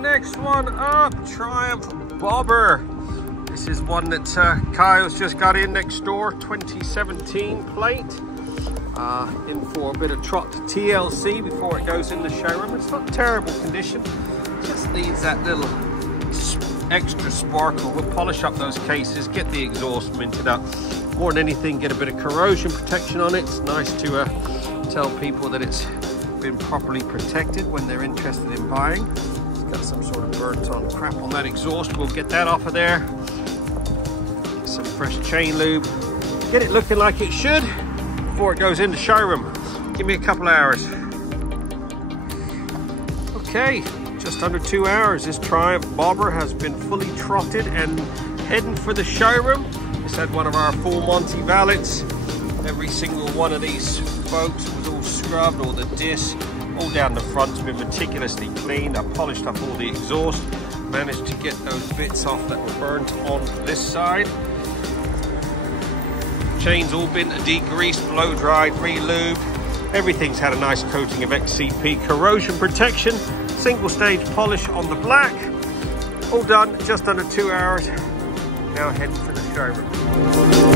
Next one up, Triumph Bobber. This is one that Kyle's just got in next door, 2017 plate. In for a bit of trot to TLC before it goes in the showroom. It's not terrible condition, just needs that little extra sparkle. We'll polish up those cases, get the exhaust minted up. More than anything, get a bit of corrosion protection on it. It's nice to tell people that it's been properly protected when they're interested in buying. Got some sort of burnt on crap on that exhaust. We'll get that off of there. Get some fresh chain lube. Get it looking like it should before it goes in the showroom. Give me a couple hours. Okay, just under 2 hours. This Triumph Bobber has been fully trotted and heading for the showroom. Just had one of our full Monty valets. Every single one of these spokes was all scrubbed, all the discs. All down the front's been meticulously cleaned. I polished up all the exhaust, managed to get those bits off that were burnt on this side. Chains all been degreased, blow dried, re-lubed. Everything's had a nice coating of XCP corrosion protection. Single stage polish on the black. All done, just under 2 hours. Now heading for the showroom.